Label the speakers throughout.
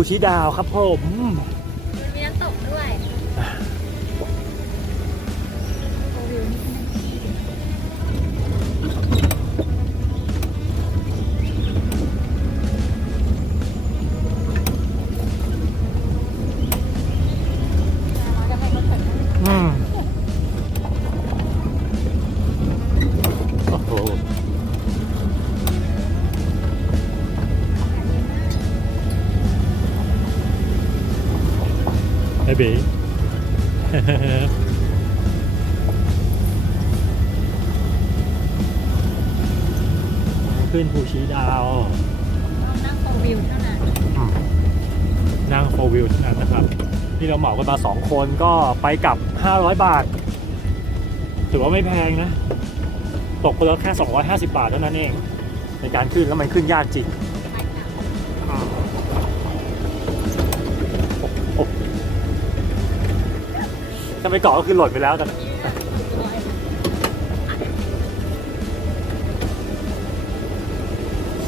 Speaker 1: ภูชีดาวครับผม ไอ้เบ๋ขึ้นภูชีดาว
Speaker 2: ต้องนั่งโฟวิวเท่านั้น
Speaker 1: นั่งโฟวิวที่นั้นนะครับ ที่เราเหมากันมา2คนก็ไปกลับ 500 บาท ถือว่าไม่แพงนะ ตกคนละแค่ 250 บาทเท่านั้นเอง ในการขึ้นแล้วมันขึ้นยากจริง
Speaker 2: ไป
Speaker 1: เกาะก็คือหล่นไปแล้วแต่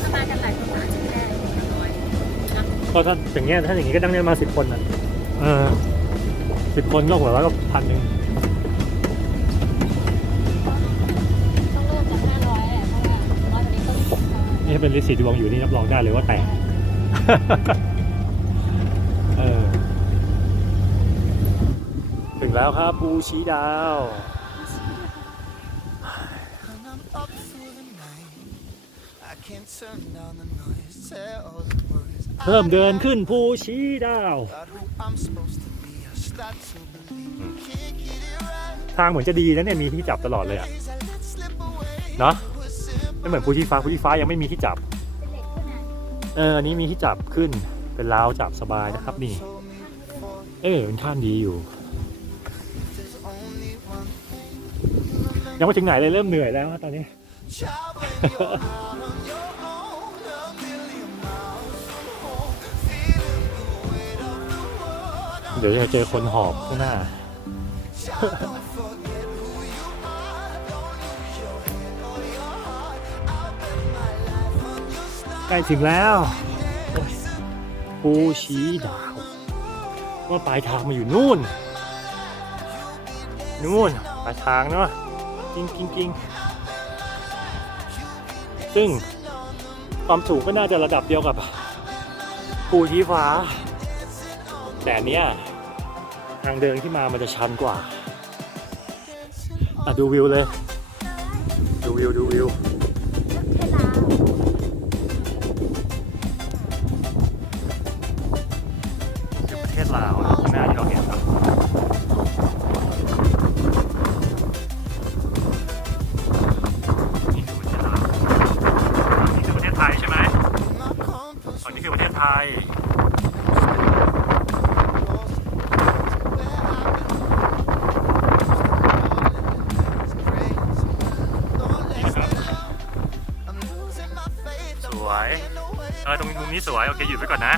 Speaker 2: ถ้ามากันหลายคนอาจจะแค่น้อยนะ
Speaker 1: ก็ถ้าอย่างเงี้ยถ้าอย่างงี้ก็นั่งได้มาสิบคนอะเออสิบคนก็หัวละก็พันหนึ่ง
Speaker 2: ต้องเริ่มจากห้าร้อยแหละเพราะว่าร้อยกว่านี้ต้องสิบห้า
Speaker 1: นี่ถ้าเป็นลิสต์สีดวงอยู่นี่รับรองได้เลยว่าแตก เออ ถึงแล้วครับบูชีดาว เพิ่มเดินขึ้นภูชีดาว ทางเหมือนจะดีนะเนี่ยมีที่จับตลอดเลยอะเนาะไม่เหมือนภูชีฟ้าภูชีฟ้ายังไม่มีที่จับ
Speaker 2: เอ
Speaker 1: ออันนี้มีที่จับขึ้นเป็นราวจับสบายนะครับนี่ เออเป็นท่านดีอยู่ ยังไม่ถึงไหนเลยเริ่มเหนื่อยแล้วตอนนี้
Speaker 3: Child, when you're out on your own, a million miles from home, feeling the weight of the world.
Speaker 1: เดี๋ยวจะเจอคนหอบข้างหน้า
Speaker 3: Child, don't forget who you are. Don't lose your head or your heart. I'll bet my life on your stars.
Speaker 1: ใกล้ถึงแล้วภูชีดาวว่าปลายทางมาอยู่นู่น นู่นปลายทางเนาะ กิ้งกิ้งกิ้งซึ่งความสูงก็น่าจะระดับเดียวกับภูชีฟ้า แต่เนี้ยทางเดินที่มามันจะชันกว่าอะดูวิวเลย ดูวิว ดูวิวคือประเทศลาวนะข้างหน้าที่เราเห็นครับ อตรงมุมนี้สวยโอเคหยุดไว้ก่อนนะ